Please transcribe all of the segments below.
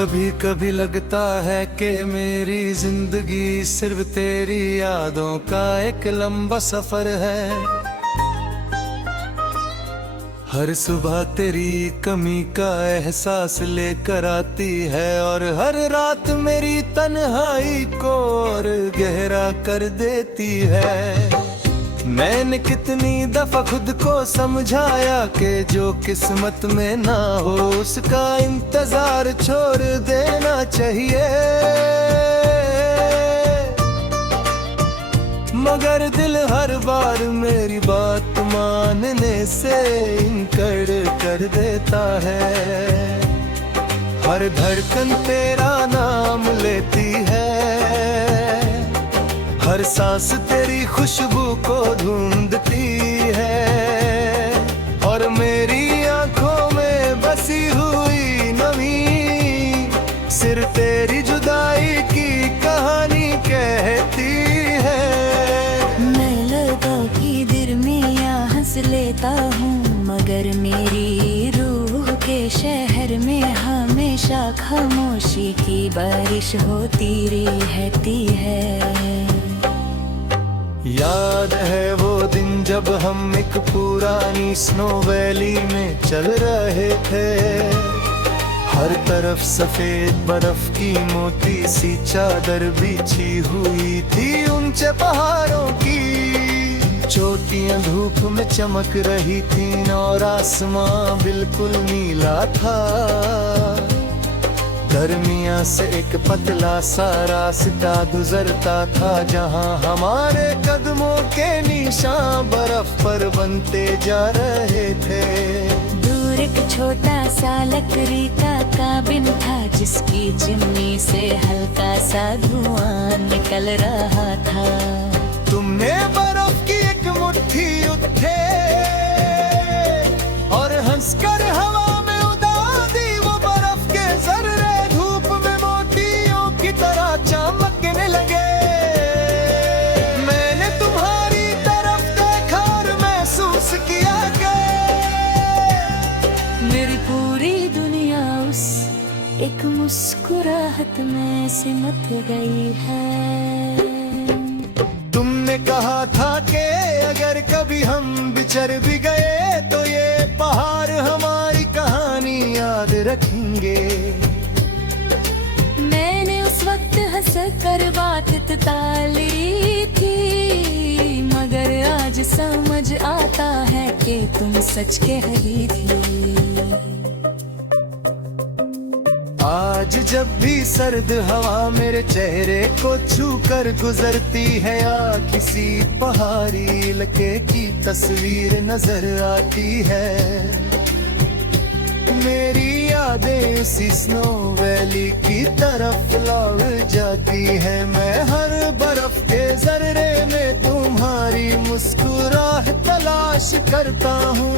कभी कभी लगता है कि मेरी जिंदगी सिर्फ तेरी यादों का एक लंबा सफर है। हर सुबह तेरी कमी का एहसास लेकर आती है और हर रात मेरी तन्हाई को और गहरा कर देती है। मैंने कितनी दफा खुद को समझाया कि जो किस्मत में ना हो उसका इंतजार छोड़ देना चाहिए, मगर दिल हर बार मेरी बात मानने से इनकार कर देता है। हर धड़कन तेरा नाम लेती है, हर सांस तेरी खुशबू को ढूंढती है और मेरी आंखों में बसी हुई नमी सिर्फ तेरी जुदाई की कहानी कहती है। मैं लगा कि दिल में यहाँ हंस लेता हूँ, मगर मेरी रूह के शहर में हमेशा खामोशी की बारिश होती रहती है। याद है वो दिन जब हम एक पुरानी स्नो वैली में चल रहे थे। हर तरफ सफेद बर्फ की मोटी सी चादर बिछी हुई थी, ऊंचे पहाड़ों की चोटियां धूप में चमक रही थीं और आसमां बिल्कुल नीला था। दरमिया से एक पतला सा रास्ता गुजरता था जहां हमारे कदमों के निशान बर्फ पर बनते जा रहे थे। दूर एक छोटा सा लकड़ी का काबिन था जिसकी चिमनी से हल्का सा धुआं निकल रहा था। तुमने बर्फ की एक मुट्ठी उठे और हंसकर हवा में उड़ा दी वो बर्फ के जर्रे चमकने लगे। मैंने तुम्हारी तरफ देखा और महसूस किया कि मेरी पूरी दुनिया उस एक मुस्कुराहट में सिमट गई है। तुमने कहा था कि अगर कभी हम बिछड़ भी गए तो ये पहाड़ हमारी कहानी याद रखेंगे। उस वक्त हंस कर बात टाली थी, मगर आज समझ आता है कि तुम सच कह रही थी। आज जब भी सर्द हवा मेरे चेहरे को छू कर गुजरती है या किसी पहाड़ी इलाके की तस्वीर नजर आती है, मेरी यादें उसी स्नो वैली की तरफ लौट जाती है। मैं हर बर्फ के जर्रे में तुम्हारी मुस्कुराहट तलाश करता हूँ।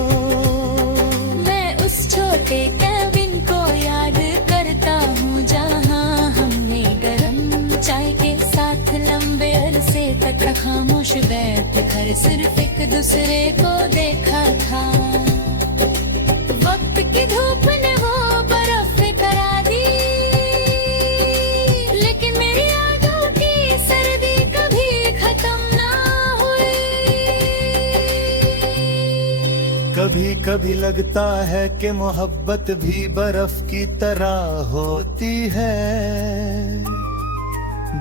मैं उस छोटे कैबिन को याद करता हूँ जहाँ हमने गरम चाय के साथ लंबे अरसे तक खामोश बैठ कर सिर्फ एक दूसरे को देखा था। वक्त की धूप ने वो बर्फ करा दी, लेकिन मेरी यादों की सर्दी कभी खत्म ना हुई। कभी कभी लगता है कि मोहब्बत भी बर्फ की तरह होती है,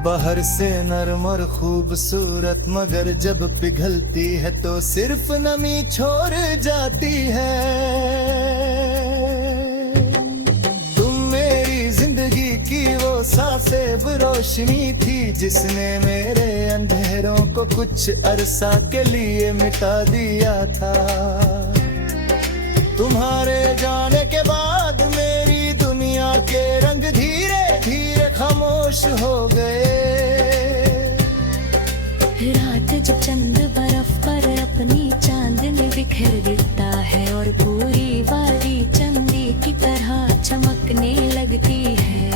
बाहर से नरम और खूबसूरत, मगर जब पिघलती है तो सिर्फ नमी छोड़ जाती है। तुम मेरी जिंदगी की वो सासेब रोशनी थी जिसने मेरे अंधेरों को कुछ अरसा के लिए मिटा दिया था। तुम्हारे जाने के बाद मेरी दुनिया के रंग धीरे धीरे खामोश हो गए। रात जब चंद बर्फ पर अपनी चांदनी बिखेर देता है और पूरी वादी चंदी की तरह चमकने लगती है,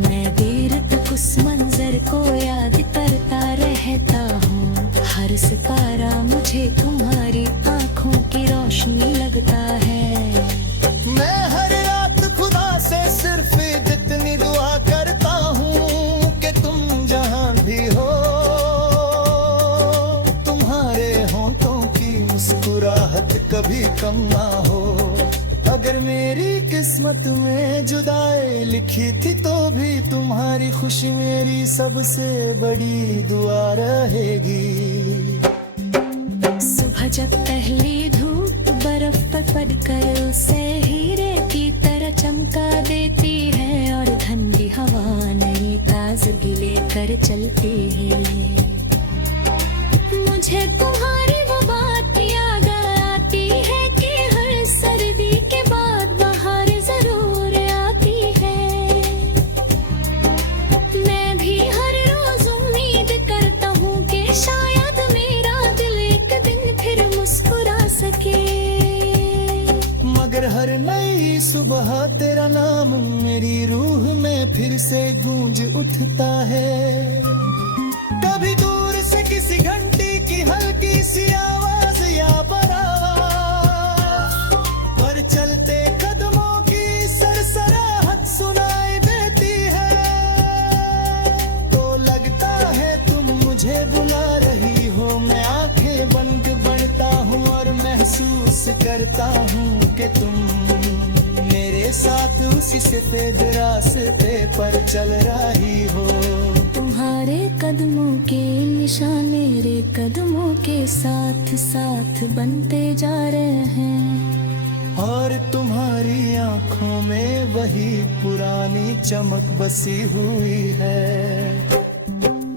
मैं देर तक उस मंजर को याद करता रहता हूँ। हर सितारा मुझे तुम्हारी आंखों की रोशनी लगता है। मैं हर रात खुदा से सिर्फ इतनी कभी कम ना हो। अगर मेरी किस्मत में जुदाई लिखी थी तो भी तुम्हारी खुशी मेरी सबसे बड़ी दुआ रहेगी। सुबह जब पहली धूप बर्फ पर पड़कर उसे हीरे की तरह चमका देती है और ठंडी हवा नई ताजगी लेकर चलती है। मुझे तुम्हारी वो बात याद आती है कि हर सर्दी के बाद बाहर जरूर आती है। मैं भी हर रोज उम्मीद करता हूँ कि शायद मेरा दिल एक दिन फिर मुस्कुरा सके। मगर हर नई सुबह तेरा नाम मेरी रूह में फिर से गूंज उठता है। कभी दूर से किसी घंटी की हल्की सी आवाज या बरात, पर चलते कदमों की सरसराहट सुनाई देती है। तो लगता है तुम मुझे बुला रही हो। मैं आंखें बंद बढ़ता हूँ और महसूस करता हूँ कि तुम मेरे साथ उसी सफेद रास्ते पर चल रही हो। तुम्हारे कदमों के निशान मेरे कदमों के साथ साथ बनते जा रहे हैं। और तुम्हारी आंखों में वही पुरानी चमक बसी हुई है।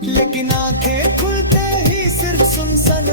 लेकिन आंखें खुलते ही सिर्फ सुनसान